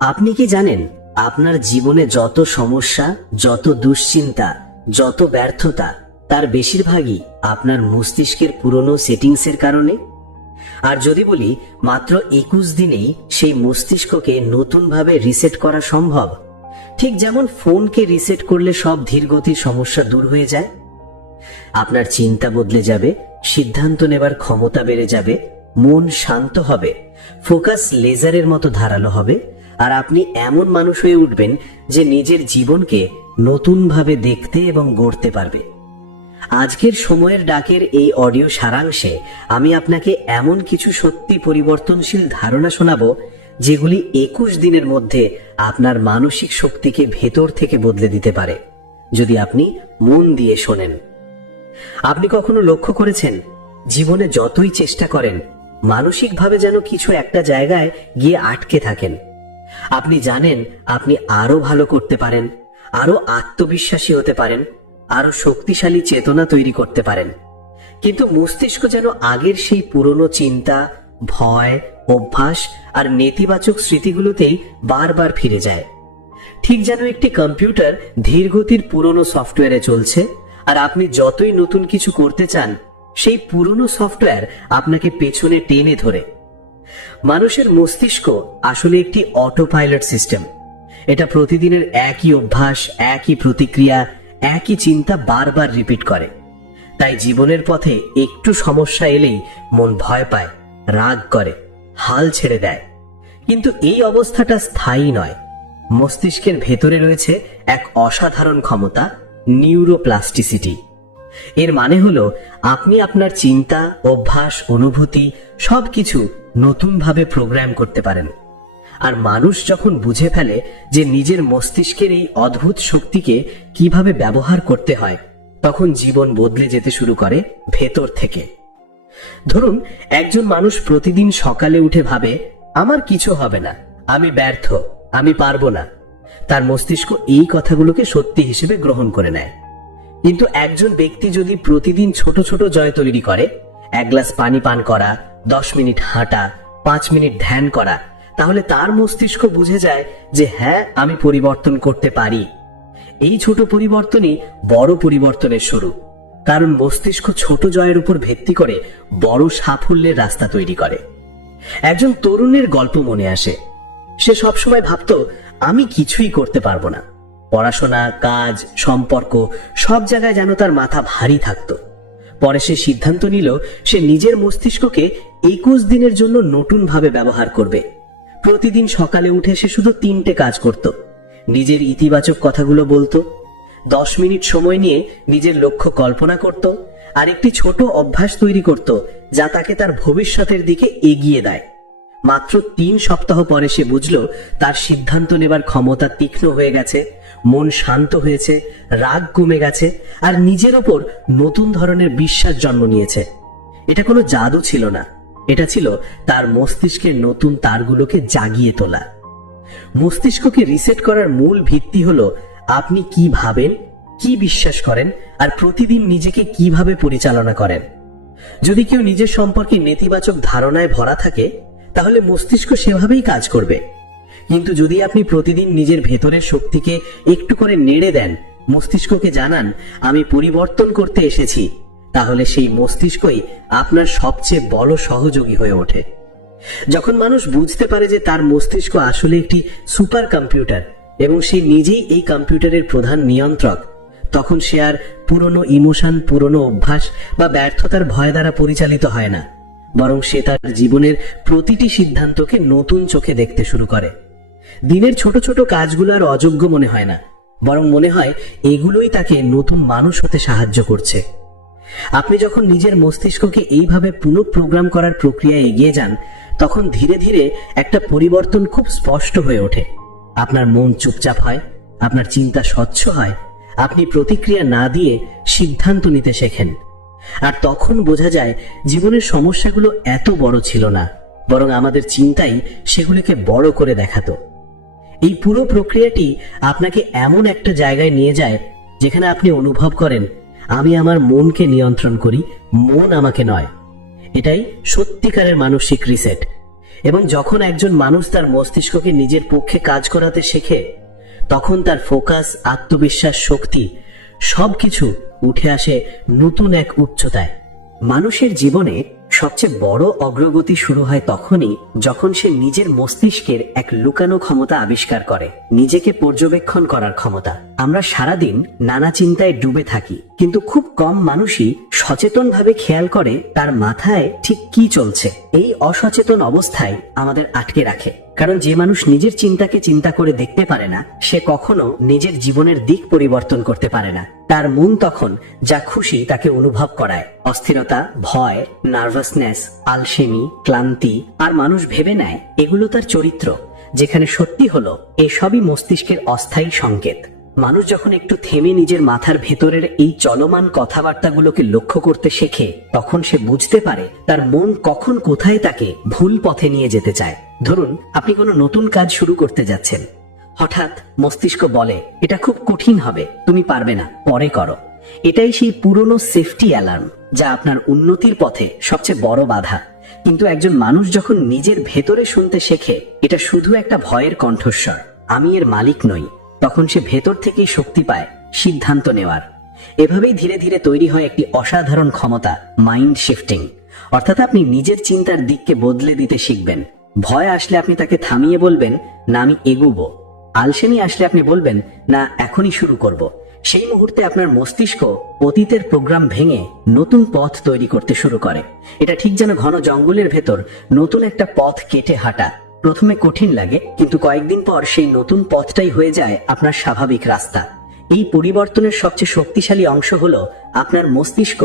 আপনি কি জানেন আপনার জীবনে যত সমস্যা, যত দুশ্চিন্তা, যত ব্যর্থতা, তার বেশিরভাগই আপনার মস্তিষ্কের পুরনো সেটিংসের কারণে? আর যদি বলি মাত্র 21 দিনেই সেই মস্তিষ্ককে নতুনভাবে রিসেট করা সম্ভব, ঠিক যেমন ফোনকে রিসেট করলে সব ধীরগতির সমস্যা দূর হয়ে যায়। আপনার চিন্তা বদলে যাবে, সিদ্ধান্ত নেবার ক্ষমতা বেড়ে যাবে, মন শান্ত হবে, ফোকাস লেজারের মতো ধারালো হবে, আর আপনি এমন মানুষ হয়ে উঠবেন যে নিজের জীবনকে নতুনভাবে দেখতে এবং গড়তে পারবে। আজকের সময়ের ডাকের এই অডিও সারাংশে আমি আপনাকে এমন কিছু সত্যি পরিবর্তনশীল ধারণা শোনাবো যেগুলি 21 দিনের মধ্যে আপনার মানসিক শক্তিকে ভেতর থেকে বদলে দিতে পারে, যদি আপনি মন দিয়ে শোনেন। আপনি কখনো লক্ষ্য করেছেন জীবনে যতই চেষ্টা করেন মানসিকভাবে যেন কিছু একটা জায়গায় গিয়ে আটকে থাকেন? আপনি জানেন আপনি আরো ভালো করতে পারেন, আরো আত্মবিশ্বাসী হতে পারেন, আরো শক্তিশালী চেতনা তৈরি করতে পারেন, কিন্তু মস্তিষ্ক যেন আগের সেই পুরনো চিন্তা, ভয়, অভ্যাস আর নেতিবাচক স্মৃতিগুলোতেই বারবার ফিরে যায়। ঠিক যেন একটি কম্পিউটার ধীরগতির পুরনো সফটওয়্যারে চলছে, আর আপনি যতই নতুন কিছু করতে চান সেই পুরনো সফটওয়্যার আপনাকে পেছনে টেনে ধরে। মানুষের মস্তিষ্ক আসলে একটি অটো পাইলট সিস্টেম। এটা প্রতিদিনের একই অভ্যাস, একই প্রতিক্রিয়া, একই চিন্তা বারবার রিপিট করে। তাই জীবনের পথে একটু সমস্যা এলেই মন ভয় পায়, রাগ করে, হাল ছেড়ে দেয়। কিন্তু এই অবস্থাটা স্থায়ী নয়। মস্তিষ্কের ভেতরে রয়েছে এক অসাধারণ ক্ষমতা, নিউরোপ্লাস্টিসিটি। এর মানে হলো আপনি আপনার চিন্তা, অভ্যাস, অনুভূতি সবকিছু নতুনভাবে প্রোগ্রাম করতে পারেন। আর মানুষ যখন বুঝে ফেলে যে নিজের মস্তিষ্কের এই অদ্ভুত শক্তিকে কিভাবে ব্যবহার করতে হয়, তখন জীবন বদলে যেতে শুরু করে ভেতর থেকে। ধরুন একজন মানুষ প্রতিদিন সকালে উঠে ভাবে, আমার কিছু হবে না, আমি ব্যর্থ, আমি পারবো না। তার মস্তিষ্ক এই কথাগুলোকে সত্যি হিসেবে গ্রহণ করে নেয়। কিন্তু একজন ব্যক্তি যদি প্রতিদিন ছোট ছোট জয় তৈরি করে, 1 গ্লাস পানি পান করা, 10 মিনিট হাঁটা, 5 মিনিট ধ্যান করা, তাহলে তার মস্তিষ্ক বুঝে যায় যে হ্যাঁ, আমি পরিবর্তন করতে পারি। এই ছোট পরিবর্তনই বড় পরিবর্তনের শুরু, কারণ মস্তিষ্ক ছোট জয়ের উপর ভিত্তি করে বড় সাফল্যের রাস্তা তৈরি করে। একজন তরুণের গল্প মনে আসে। সে সবসময় ভাবতো, আমি কিছুই করতে পারবো না। পড়াশোনা, কাজ, সম্পর্ক সব জায়গায় যেন তার মাথা ভারী থাকতো। পরে সে সিদ্ধান্ত নিল সে নিজের মস্তিষ্ককে 21 দিনের জন্য নতুন ভাবে ব্যবহার করবে। প্রতিদিন সকালে উঠে সে শুধু 3টে কাজ করত। নিজের ইতিবাচক কথাগুলো বলতো, 10 মিনিট সময় নিয়ে নিজের লক্ষ্য কল্পনা করত, আর একটি ছোট অভ্যাস তৈরি করত যা তাকে তার ভবিষ্যতের দিকে এগিয়ে দেয়। মাত্র 3 সপ্তাহ পরে সে বুঝল তার সিদ্ধান্ত নেবার ক্ষমতা তীক্ষ্ণ হয়ে গেছে, মন শান্ত হয়েছে, রাগ কমে গেছে, আর নিজের ওপর নতুন ধরনের বিশ্বাস জন্ম নিয়েছে। এটা কোনো জাদু ছিল না, এটা ছিল তার মস্তিষ্কের নতুন তারগুলোকে জাগিয়ে তোলা। মস্তিষ্ককে রিসেট করার মূল ভিত্তি হলো আপনি কি ভাবেন, কি বিশ্বাস করেন, আর প্রতিদিন নিজেকে কিভাবে পরিচালনা করেন। যদি কেউ নিজের সম্পর্কে নেতিবাচক ধারণায় ভরা থাকে, তাহলে মস্তিষ্ক সেভাবেই কাজ করবে। কিন্তু যদি আপনি প্রতিদিন নিজের ভেতরের শক্তিকে একটু করে নেড়ে দেন, মস্তিষ্ককে জানান আমি পরিবর্তন করতে এসেছি, তাহলে সেই মস্তিষ্কই আপনার সবচেয়ে বড় সহযোগী হয়ে ওঠে। যখন মানুষ বুঝতে পারে যে তার মস্তিষ্ক আসলে একটি সুপার কম্পিউটার এবং সে নিজেই এই কম্পিউটারের প্রধান নিয়ন্ত্রক, তখন সে আর পুরনো ইমোশন, পুরনো অভ্যাস বা ব্যর্থতার ভয় দ্বারা পরিচালিত হয় না, বরং সে তার জীবনের প্রতিটি সিদ্ধান্তকে নতুন চোখে দেখতে শুরু করে। দিনের ছোট ছোট কাজগুলো আর অযোগ্য মনে হয় না, বরং মনে হয় এগুলোই তাকে নতুন মানুষ হতে সাহায্য করছে। আপনি যখন নিজের মস্তিষ্ককে এইভাবে পুনঃপ্রোগ্রাম করার প্রক্রিয়ায় এগিয়ে যান, তখন ধীরে ধীরে একটা পরিবর্তন খুব স্পষ্ট হয়ে ওঠে। আপনার মন চুপচাপ হয়, আপনার চিন্তা স্বচ্ছ হয়, আপনি প্রতিক্রিয়া না দিয়ে সিদ্ধান্ত নিতে শেখেন। আর তখন বোঝা যায় জীবনের সমস্যাগুলো এত বড় ছিল না, বরং আমাদের চিন্তাই সেগুলিকে বড় করে দেখাতো। এই পুরো প্রক্রিয়াটি আপনাকে এমন একটা জায়গায় নিয়ে যায় যেখানে আপনি অনুভব করেন আমি আমার মনকে নিয়ন্ত্রণ করি, মন আমাকে নয়। এটাই সত্যিকারের মানসিক রিসেট। এবং যখন একজন মানুষ তার মস্তিষ্ককে নিজের পক্ষে কাজ করাতে শেখে, তখন তার ফোকাস, আত্মবিশ্বাস, শক্তি সবকিছু উঠে আসে নতুন এক উচ্চতায়। মানুষের জীবনে সবচেয়ে বড় অগ্রগতি শুরু হয় তখনই যখন সে নিজের মস্তিষ্কের এক লুকানো ক্ষমতা আবিষ্কার করে, নিজেকে পর্যবেক্ষণ করার ক্ষমতা। আমরা সারাদিন নানা চিন্তায় ডুবে থাকি, কিন্তু খুব কম মানুষই সচেতনভাবে খেয়াল করে তার মাথায় ঠিক কি চলছে। এই অসচেতন অবস্থায় আমাদের আটকে রাখে, কারণ যে মানুষ নিজের চিন্তাকে চিন্তা করে দেখতে পারে না, সে কখনো নিজের জীবনের দিক পরিবর্তন করতে পারে না। তার মন তখন যা খুশি তাকে অনুভব করায়। অস্থিরতা, ভয়, নার্ভাসনেস, আলসেমি, ক্লান্তি, আর মানুষ ভেবে নেয় এগুলো তার চরিত্র, যেখানে সত্যি হলো এসবই মস্তিষ্কের অস্থায়ী সংকেত। মানুষ যখন একটু থেমে নিজের মাথার ভেতরের এই চলমান কথাবার্তাগুলোকে লক্ষ্য করতে শেখে, তখন সে বুঝতে পারে তার মন কখন কোথায় তাকে ভুল পথে নিয়ে যেতে চায়। ধরুন, আপনি কোনো নতুন কাজ শুরু করতে যাচ্ছেন, হঠাৎ মস্তিষ্ক বলে এটা খুব কঠিন হবে, তুমি পারবে না, পরে করো। এটাই সেই পুরনো সেফটি অ্যালার্ম, যা আপনার উন্নতির পথে সবচেয়ে বড় বাধা। কিন্তু একজন মানুষ যখন নিজের ভেতরে শুনতে শেখে এটা শুধু একটা ভয়ের কণ্ঠস্বর, আমি এর মালিক নই, তখন সে ভেতর থেকেই শক্তি পায় সিদ্ধান্ত নেওয়ার। এভাবেই ধীরে ধীরে তৈরি হয় একটি অসাধারণ ক্ষমতা, মাইন্ড শিফটিং। অর্থাৎ আপনি নিজের চিন্তার দিককে বদলে দিতে শিখবেন। ভয় আসলে আপনি তাকে থামিয়ে বলবেন, না আমি এগুবো। আলসেমি আসলে আপনি বলবেন, না এখনই শুরু করব। সেই মুহূর্তে আপনার মস্তিষ্ক অতীতের প্রোগ্রাম ভেঙে নতুন পথ তৈরি করতে শুরু করে। এটা ঠিক যেন ঘন জঙ্গলের ভেতর নতুন একটা পথ কেটে হাঁটা। প্রথমে কঠিন লাগে, কিন্তু কয়েকদিন পর সেই নতুন পথটাই হয়ে যায় আপনার স্বাভাবিক রাস্তা। এই পরিবর্তনের সবচেয়ে শক্তিশালী অংশ হলো আপনার মস্তিষ্ক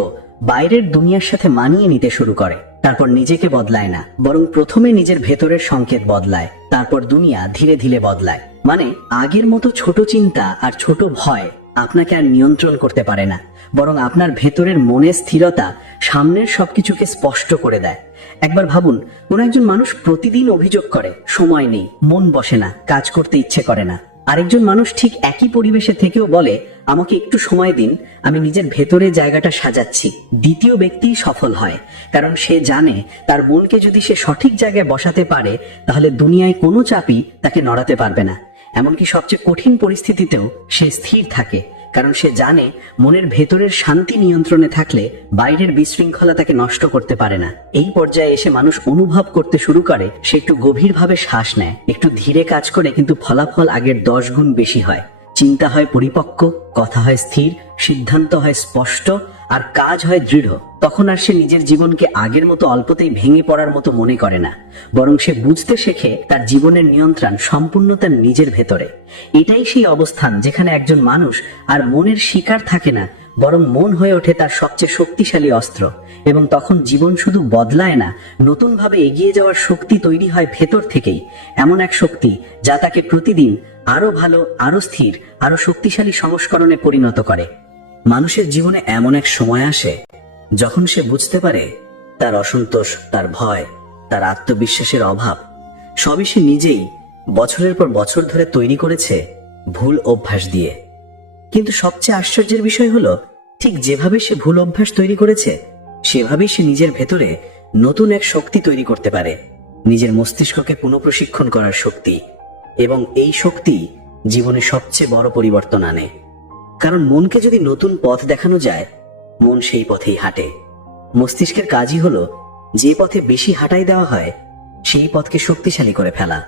বাইরের দুনিয়ার সাথে মানিয়ে নিতে শুরু করে। তারপর নিজেকে বদলায় না, বরং প্রথমে নিজের ভেতরের সংকেত বদলায়, তারপর দুনিয়া ধীরে ধীরে বদলায়। মানে আগের মতো ছোট চিন্তা আর ছোট ভয় আপনাকে আর নিয়ন্ত্রণ করতে পারে না, বরং আপনার ভেতরের মনের স্থিরতা সামনের সবকিছুকে স্পষ্ট করে দেয়। একবার ভাবুন, কোন একজন মানুষ প্রতিদিন অভিযোগ করে সময় নেই, মন বসে না, কাজ করতে ইচ্ছে করে না। আরেকজন মানুষ ঠিক একই পরিবেশে থেকেও বলে আমাকে একটু সময় দিন, আমি নিজের ভেতরে জায়গাটা সাজাচ্ছি। দ্বিতীয় ব্যক্তি সফল হয়, কারণ সে জানে তার মনকে যদি সে সঠিক জায়গায় বসাতে পারে, তাহলে দুনিয়ায় কোনো চাপই তাকে নড়াতে পারবে না। এমনকি সবচেয়ে কঠিন পরিস্থিতিতেও সে স্থির থাকে, কারণ সে জানে মনের ভেতরের শান্তি নিয়ন্ত্রণে থাকলে বাইরের বিশৃঙ্খলা তাকে নষ্ট করতে পারে না। এই পর্যায়ে এসে মানুষ অনুভব করতে শুরু করে সে একটু গভীরভাবে শ্বাস নেয়, একটু ধীরে কাজ করে, কিন্তু ফলাফল আগের 10 গুণ বেশি হয়। চিন্তা হয় পরিপক্ক, কথা হয় স্থির, সিদ্ধান্ত হয় স্পষ্ট, আর কাজ হয় দৃঢ়। তখন আর সে নিজের জীবনকে আগের মতো অল্পতেই ভেঙে পড়ার মতো মনে করে না, বরং সে বুঝতে শেখে তার জীবনের নিয়ন্ত্রণ সম্পূর্ণ তার নিজের ভেতরে। এটাই সেই অবস্থান যেখানে একজন মানুষ আর মনের শিকার থাকে না, বরং মন হয়ে ওঠে তার সবচেয়ে শক্তিশালী অস্ত্র। এবং তখন জীবন শুধু বদলায় না, নতুনভাবে এগিয়ে যাওয়ার শক্তি তৈরি হয় ভেতর থেকেই। এমন এক শক্তি যা তাকে প্রতিদিন আরো ভালো, আরো স্থির, আরো শক্তিশালী সংস্করণে পরিণত করে। মানুষের জীবনে এমন এক সময় আসে যখন সে বুঝতে পারে তার অসন্তোষ, তার ভয়, তার আত্মবিশ্বাসের অভাব সবই সে নিজেই বছরের পর বছর ধরে তৈরি করেছে ভুল অভ্যাস দিয়ে। কিন্তু সবচেয়ে আশ্চর্যের বিষয় হলো, ঠিক যেভাবে সে ভুল অভ্যাস তৈরি করেছে সেভাবেই সে নিজের ভেতরে নতুন এক শক্তি তৈরি করতে পারে, নিজের মস্তিষ্ককে পুনঃপ্রশিক্ষণ করার শক্তি। এবং এই শক্তি জীবনে সবচেয়ে বড় পরিবর্তন আনে। কারণ মনকে যদি নতুন পথ দেখানো যায়, মন সেই পথেই হাঁটে। মস্তিষ্কের কাজই হলো যে পথে বেশি হাঁটাই দেওয়া হয় সেই পথকে শক্তিশালী করে ফেলা,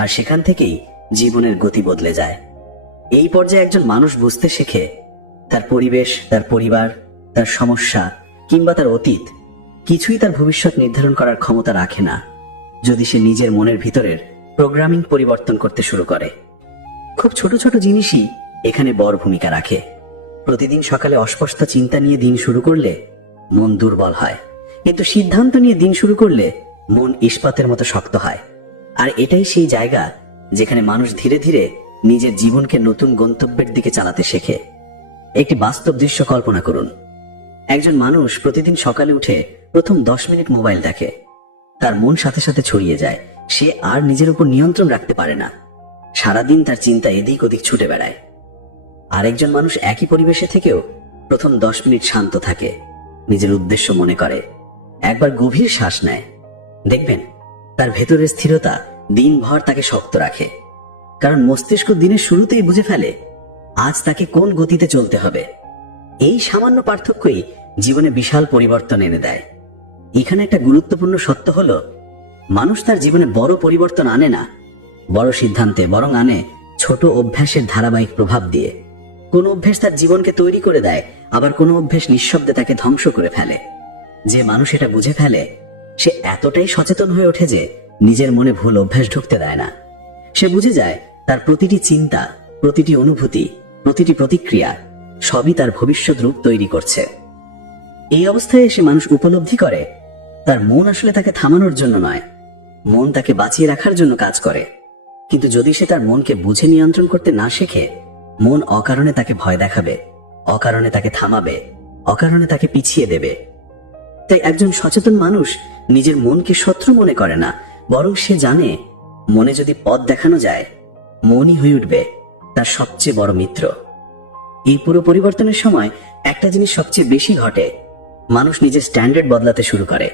আর সেখান থেকেই জীবনের গতি বদলে যায়। এই পর্যায়ে একজন মানুষ বুঝতে শেখে তার পরিবেশ, তার পরিবার, তার সমস্যা কিংবা তার অতীত কিছুই তার ভবিষ্যৎ নির্ধারণ করার ক্ষমতা রাখে না, যদি সে নিজের মনের ভিতরের প্রোগ্রামিং পরিবর্তন করতে শুরু করে। খুব ছোট ছোট জিনিসই এখানে বড় ভূমিকা রাখে। প্রতিদিন সকালে অস্পষ্ট চিন্তা নিয়ে দিন শুরু করলে মন দুর্বল হয়, কিন্তু সিদ্ধান্ত নিয়ে দিন শুরু করলে মন ইস্পাতের মতো শক্ত হয়। আর এটাই সেই জায়গা যেখানে মানুষ ধীরে ধীরে নিজের জীবনকে নতুন গন্তব্যের দিকে চালাতে শেখে। একটি বাস্তব দৃশ্য কল্পনা করুন। একজন মানুষ প্রতিদিন সকালে উঠে প্রথম 10 মিনিট মোবাইল দেখে। তার মন সাথে সাথে ছড়িয়ে যায়, সে আর নিজের উপর নিয়ন্ত্রণ রাখতে পারে না। সারাদিন তার চিন্তা এদিক ওদিক ছুটে বেড়ায়। আরেকজন মানুষ একই পরিবেশে থেকেও প্রথম 10 মিনিট শান্ত থাকে, নিজের উদ্দেশ্য মনে করে, একবার গভীর শ্বাস নেয়। দেখবেন তার ভেতরের স্থিরতা দিনভর তাকে শক্ত রাখে, কারণ মস্তিষ্ক দিনের শুরুতেই বুঝে ফেলে আজ তাকে কোন গতিতে চলতে হবে। এই সামান্য পার্থক্যই জীবনে বিশাল পরিবর্তন এনে দেয়। এখানে একটা গুরুত্বপূর্ণ সত্য হলো, মানুষ তার জীবনে বড় পরিবর্তন আনে না বড় সিদ্ধান্তে, বরং আনে ছোট অভ্যাসের ধারাবাহিক প্রভাব দিয়ে। কোন অভ্যাস তার জীবনকে তৈরি করে দেয়, আবার কোন অভ্যাস নিঃশব্দে তাকে ধ্বংস করে ফেলে। যে মানুষ এটা বুঝে ফেলে, সে এতটাই সচেতন হয়ে ওঠে যে নিজের মনে ভুল অভ্যাস ঢুকতে দেয় না। সে বুঝে যায় তার প্রতিটি চিন্তা, প্রতিটি অনুভূতি, প্রতিটি প্রতিক্রিয়া সবই তার ভবিষ্যৎ রূপ তৈরি করছে। এই অবস্থায় এসে মানুষ উপলব্ধি করে তার মন আসলে তাকে থামানোর জন্য নয়, মন তাকে বাঁচিয়ে রাখার জন্য কাজ করে। কিন্তু যদি সে তার মনকে বুঝে নিয়ন্ত্রণ করতে না শেখে, মন অকারণে তাকে ভয় দেখাবে, অকারণে তাকে থামাবে, অকারণে তাকে পিছিয়ে দেবে। তাই একজন সচেতন মানুষ নিজের মনকে শত্রু মনে করে না, বরং সে জানে মনে যদি পথ দেখানো যায়, মনই হয়ে উঠবে তার সবচেয়ে বড় মিত্র। এই পুরো পরিবর্তনের সময় একটা জিনিস সবচেয়ে বেশি ঘটে, মানুষ নিজের স্ট্যান্ডার্ড বদলাতে শুরু করে।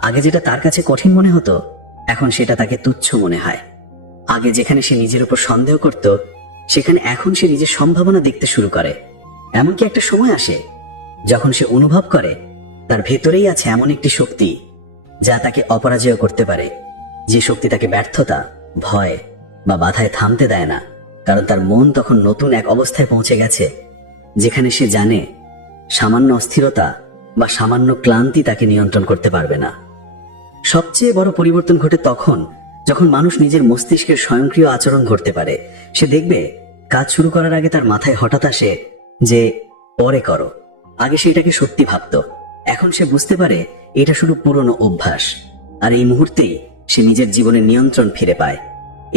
আগে যেটা তার কাছে কঠিন মনে হতো, এখন সেটা তাকে তুচ্ছ মনে হয়। আগে যেখানে সে নিজের উপর সন্দেহ করত, সেখানে এখন সে নিজের সম্ভাবনা দেখতে শুরু করে। এমনকি একটা সময় আসে যখন সে অনুভব করে তার ভেতরেই আছে এমন একটি শক্তি যা তাকে অপরাজেয় করতে পারে, যে শক্তি তাকে ব্যর্থতা, ভয় বা বাধায় থামতে দেয় না, কারণ তার মন তখন নতুন এক অবস্থায় পৌঁছে গেছে, যেখানে সে জানে সামান্য অস্থিরতা বা সামান্য ক্লান্তি তাকে নিয়ন্ত্রণ করতে পারবে না। সবচেয়ে বড় পরিবর্তন ঘটে তখন যখন মানুষ নিজের মস্তিষ্কের স্বয়ংক্রিয় আচরণ করতে পারে। সে দেখবে কাজ শুরু করার আগে তার মাথায় হঠাৎ আসে যে পরে করো। আগে সে এটাকে সত্যি ভাবত, এখন সে বুঝতে পারে এটা শুধু পুরনো অভ্যাস। আর এই মুহূর্তেই সে নিজের জীবনের নিয়ন্ত্রণ ফিরে পায়।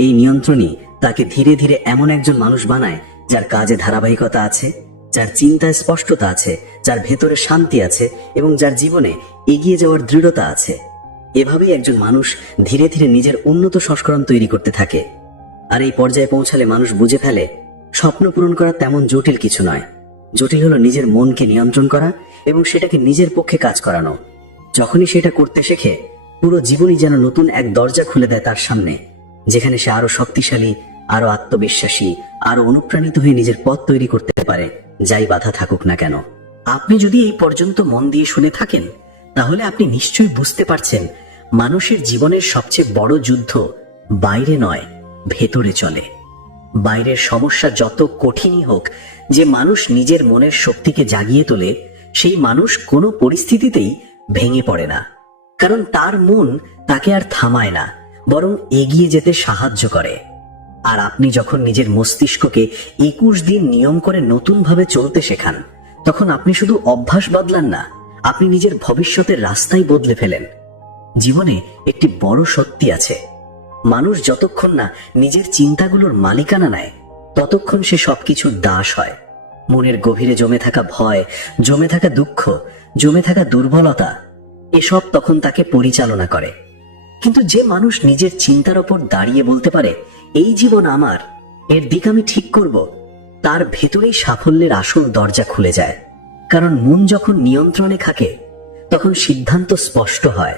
এই নিয়ন্ত্রণই তাকে ধীরে ধীরে এমন একজন মানুষ বানায় যার কাজে ধারাবাহিকতা আছে, যার চিন্তায় স্পষ্টতা আছে, যার ভেতরে শান্তি আছে এবং যার জীবনে এগিয়ে যাওয়ার দৃঢ়তা আছে। এভাবেই একজন মানুষ ধীরে ধীরে নিজের উন্নত সংস্করণ তৈরি করতে থাকে। আর এই পর্যায়ে পৌঁছালে মানুষ বুঝে ফেলে স্বপ্ন পূরণ করা তেমন জটিল কিছু নয়। জটিল হলো নিজের মনকে নিয়ন্ত্রণ করা এবং সেটাকে নিজের পক্ষে কাজ করানো। যখনই সেটা করতে শেখে, পুরো জীবনই যেন নতুন এক দরজা খুলে দেয় তার সামনে, যেখানে সে আরো শক্তিশালী, আরো আত্মবিশ্বাসী, আরো অনুপ্রাণিত হয়ে নিজের পথ তৈরি করতে পারে, যাই বাধা থাকুক না কেন। আপনি যদি এই পর্যন্ত মন দিয়ে শুনে থাকেন, তাহলে আপনি নিশ্চয়ই বুঝতে পারছেন মানুষের জীবনের সবচেয়ে বড় যুদ্ধ বাইরে নয়, ভেতরে চলে। বাইরের সমস্যা যত কঠিনই হোক, যে মানুষ নিজের মনের শক্তিকে জাগিয়ে তোলে, সেই মানুষ কোনো পরিস্থিতিতেই ভেঙে পড়ে না, কারণ তার মন তাকে আর থামায় না, বরং এগিয়ে যেতে সাহায্য করে। আর আপনি যখন নিজের মস্তিষ্ককে 21 দিন নিয়ম করে নতুন ভাবে চলতে শেখান, তখন আপনি শুধু অভ্যাস বদলান না, আপনি নিজের ভবিষ্যতের রাস্তাই বদলে ফেলেন। জীবনে একটি বড় সত্যি আছে, মানুষ যতক্ষণ না নিজের চিন্তাগুলোর মালিকানা নেয়, ততক্ষণ সে সবকিছুর দাস হয়। মনের গভীরে জমে থাকা ভয়, জমে থাকা দুঃখ, জমে থাকা দুর্বলতা, এসব তখন তাকে পরিচালনা করে। কিন্তু যে মানুষ নিজের চিন্তার ওপর দাঁড়িয়ে বলতে পারে এই জীবন আমার, এর দিক আমি ঠিক করব, তার ভেতরেই সাফল্যের আসল দরজা খুলে যায়। কারণ মন যখন নিয়ন্ত্রণে থাকে, তখন সিদ্ধান্ত স্পষ্ট হয়,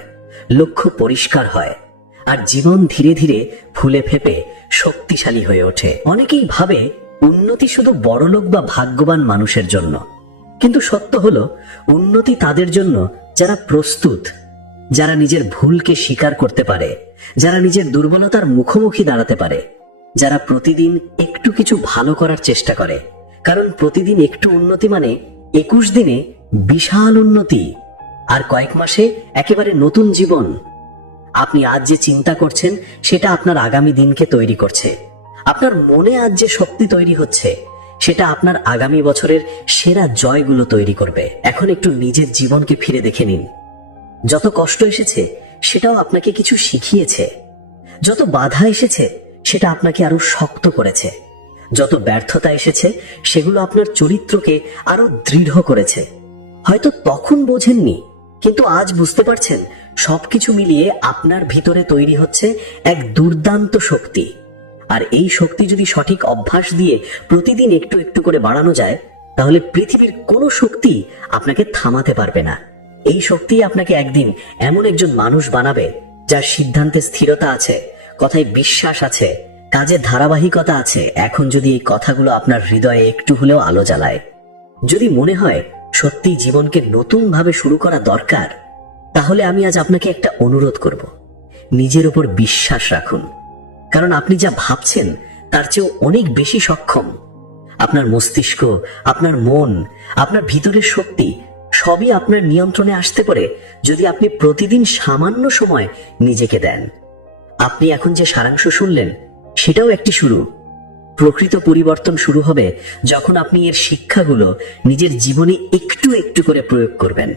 লক্ষ্য পরিষ্কার হয়, আর জীবন ধীরে ধীরে ফুলে ফেপে শক্তিশালী হয়ে ওঠে। অনেকেই ভাবে উন্নতি শুধু বড়লোক বা ভাগ্যবান মানুষের জন্য, কিন্তু সত্য হলো উন্নতি তাদের জন্য যারা প্রস্তুত, যারা নিজের ভুলকে স্বীকার করতে পারে, যারা নিজের দুর্বলতার মুখোমুখি দাঁড়াতে পারে, যারা প্রতিদিন একটু কিছু ভালো করার চেষ্টা করে। কারণ প্রতিদিন একটু উন্নতি মানে 21 দিনে বিশাল উন্নতি, আর কয়েক মাসে একেবারে নতুন জীবন। আপনি আজ যে চিন্তা করছেন, সেটা আপনার আগামী দিনকে তৈরি করছে। আপনার মনে আজ যে শক্তি তৈরি হচ্ছে, সেটা আপনার আগামী বছরের সেরা জয়গুলো তৈরি করবে। এখন একটু নিজের জীবনকে ফিরে দেখে নিন। যত কষ্ট এসেছে, সেটাও আপনাকে কিছু শিখিয়েছে। যত বাধা এসেছে, সেটা আপনাকে আরো শক্ত করেছে। যত ব্যর্থতা এসেছে, সেগুলো আপনার চরিত্রকে আরো দৃঢ় করেছে। হয়তো তখন বোঝেননি, কিন্তু আজ বুঝতে পারছেন সবকিছু মিলিয়ে আপনার ভিতরে তৈরি হচ্ছে এক দুর্দান্ত শক্তি। আর এই শক্তি যদি সঠিক অভ্যাস দিয়ে প্রতিদিন একটু একটু করে বাড়ানো যায়, তাহলে পৃথিবীর কোনো শক্তি আপনাকে থামাতে পারবে না। এই শক্তি আপনাকে একদিন এমন একজন মানুষ বানাবে যার সিদ্ধান্তে স্থিরতা আছে, কথায় বিশ্বাস আছে, কাজে ধারাবাহিকতা আছে, এখন যদি এই কথাগুলো আপনার হৃদয়ে একটু হলেও আলো জ্বালায়, যদি মনে হয় সত্যি জীবনকে নতুন ভাবে শুরু করা দরকার, তাহলে আমি আজ আপনাকে একটা অনুরোধ করব। নিজের উপর বিশ্বাস রাখুন, কারণ আপনি যা ভাবছেন তার চেয়েও অনেক বেশি সক্ষম। আপনার মস্তিষ্ক, আপনার মন, আপনার ভিতরের শক্তি সবই আপনার নিয়ন্ত্রণে আসতে পারে যদি আপনি প্রতিদিন সামান্য সময় নিজেকে দেন। আপনি এখন যে সারাংশ শুনলেন সেটাও একটি শুরু। প্রকৃত পরিবর্তন শুরু হবে যখন আপনি এর শিক্ষাগুলো নিজের জীবনে একটু একটু করে প্রয়োগ করবেন।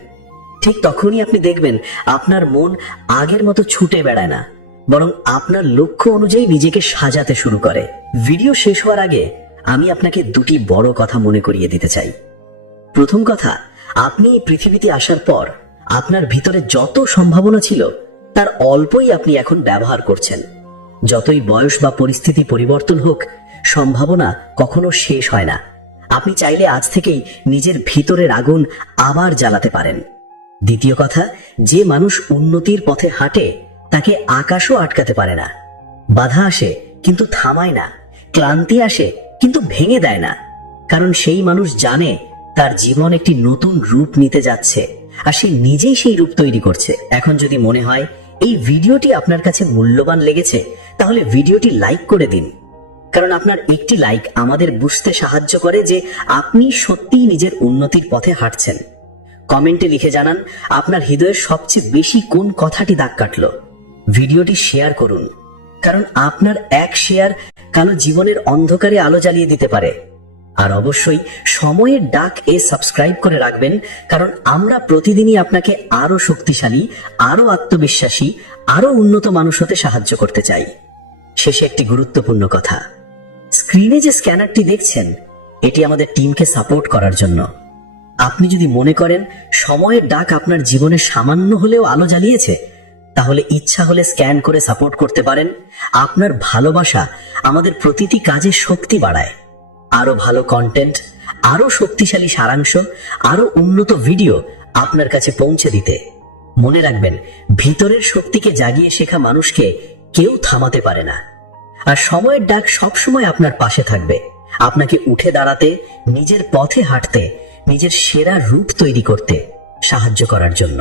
ঠিক তখনই আপনি দেখবেন আপনার মন আগের মতো ছুটে বেড়ায় না, বরং আপনার লক্ষ্য অনুযায়ী নিজেকে সাজাতে শুরু করে। ভিডিও শেষ হওয়ার আগে আমি আপনাকে দুটি বড় কথা মনে করিয়ে দিতে চাই। প্রথম কথা, আপনি এই পৃথিবীতে আসার পর আপনার ভিতরে যত সম্ভাবনা ছিল তার অল্পই আপনি এখন ব্যবহার করছেন। যতই বয়স বা পরিস্থিতি পরিবর্তন হোক, সম্ভাবনা কখনো শেষ হয় না। আপনি চাইলে আজ থেকেই নিজের ভিতরের আগুন আবার জ্বালাতে পারেন। দ্বিতীয় কথা, যে মানুষ উন্নতির পথে হাঁটে তাকে আকাশও আটকাতে পারে না। বাধা আসে কিন্তু থামায় না, ক্লান্তি আসে কিন্তু ভেঙে দেয় না, কারণ সেই মানুষ জানে তার জীবন একটি নতুন রূপ নিতে যাচ্ছে, আর সে নিজেই সেই রূপ তৈরি করছে। এখন যদি মনে হয় এই ভিডিওটি আপনার কাছে মূল্যবান লেগেছে, তাহলে ভিডিওটি লাইক করে দিন, কারণ আপনার একটি লাইক আমাদের বুঝতে সাহায্য করে যে আপনি সত্যিই নিজের উন্নতির পথে হাঁটছেন। কমেন্টে লিখে জানান আপনার হৃদয়ের সবচেয়ে বেশি কোন কথাটি দাগ কাটলো। ভিডিওটি শেয়ার করুন, কারণ আপনার এক শেয়ার কালো জীবনের অন্ধকারে আলো জ্বালিয়ে দিতে পারে। আর অবশ্যই সময়ের ডাক সাবস্ক্রাইব করে রাখবেন, কারণ আমরা প্রতিদিনই আপনাকে আরো শক্তিশালী, আরো আত্মবিশ্বাসী, আরো উন্নত মানুষ হতে সাহায্য করতে চাই। শেষে একটি গুরুত্বপূর্ণ কথা, স্ক্রিনে যে স্ক্যানারটি দেখছেন এটি আমাদের টিমকে সাপোর্ট করার জন্য। আপনি যদি মনে করেন সময়ের ডাক আপনার জীবনে সামান্য হলেও আলো জ্বালিয়েছে, তাহলে ইচ্ছা হলে স্ক্যান করে সাপোর্ট করতে পারেন। আপনার ভালোবাসা আমাদের প্রতিটি কাজে শক্তি বাড়ায়। আরো ভালো কন্টেন্ট, আরো শক্তিশালী সারাংশ, আরো উন্নত ভিডিও আপনার কাছে পৌঁছে দিতে। মনে রাখবেন, ভিতরের শক্তিকে জাগিয়ে শেখা মানুষকে কেউ থামাতে পারে না। আর সময়ের ডাক সবসময় আপনার পাশে থাকবে, আপনাকে উঠে দাঁড়াতে, নিজের পথে হাঁটতে, নিজের সেরা রূপ তৈরি করতে সাহায্য করার জন্য।